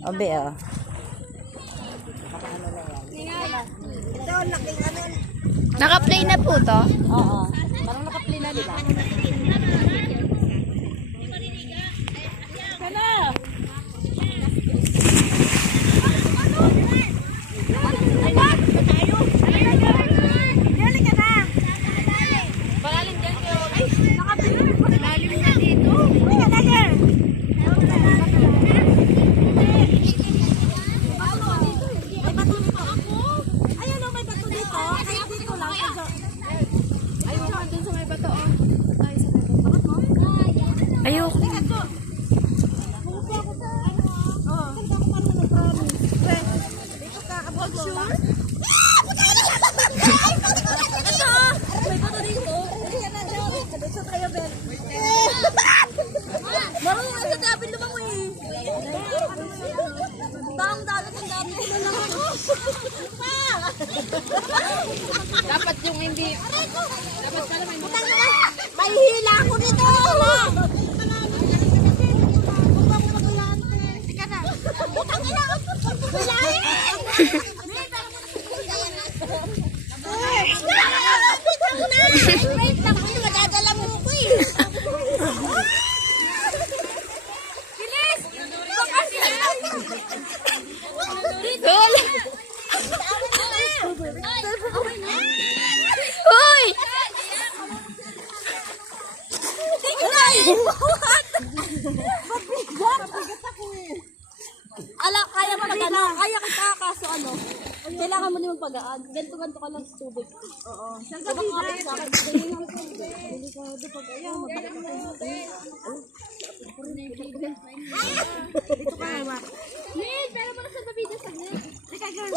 Obe, oh. Naka-play na po to? Oo. Parang naka-play na, di ba? Ayoko. Marunong na sa gabi lumang eh. Taong dagat ang dami ko na lang ako. Dapat yung hindi. Dapat pala may May hila ako nito. Utang ina. Hilahin. Wait lang, madadala mo ko eh. Hoy! Ala, kaya mo mag-ano? Kaya kita, kaso ano? Kailangan mo din magpagaan. Ganto-ganto ka lang sa tubig. Oo. Saan ka kapit sa akin? Delikado pag ayaw. Dito ka nawa. Nil, pero para sa babida sa nil. Teka, girl.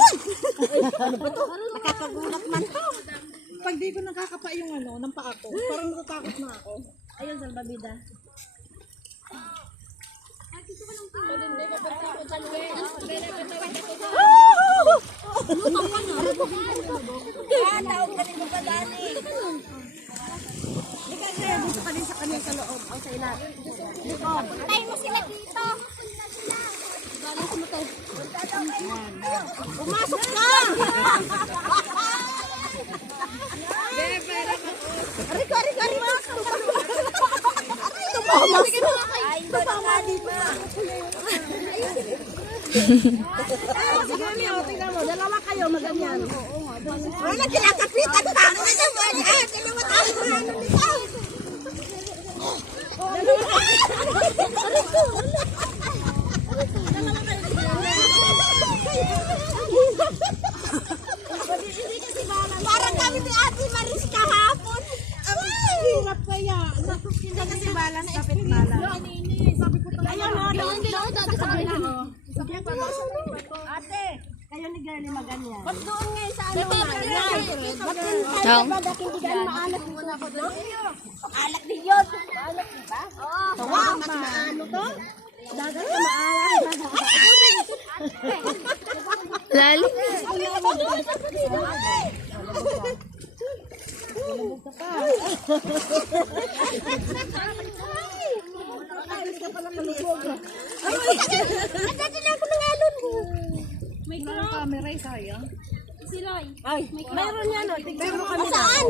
Ano ba to? Nakakagulat man to. Pag di ko nakakapa yung ano, ng paa ko, parang natatakot na ako. Ayun, sa babida. Lutang ka na. Tawag ka din ka, Dani. Dito ka din sa kanil sa loob, o sa ilalim. Puntay mo sila dito. Pumasok ka! Ari! Tumamas ka! Ay, tumamas ka! Sige, Mio, tingnan mo, dalawa kayo, maganyan. Wala kinakapitan pa! Ano naman? Dalawa tayo! Ano nito? Parang kami ni Ate Maris kahapon. Hirap kaya. Hindi kasi balance, dapat balance. Ayun mo, hindi ako dati sa kanila. Ate, kayo ni Girlie maganyan. Ba't doon ngayon sa ano nga? Ba't din No. tayo ba dating bigan maalat mo na ko doon? Alat din yun. Alat din ba? Oo. Wow, mas maano to? Dagat na maalat. Lali. Ang dati na ako nangalon. May camera, sayang. Si Loy. Ay, meron yan, o. Tignan mo kami. Saan?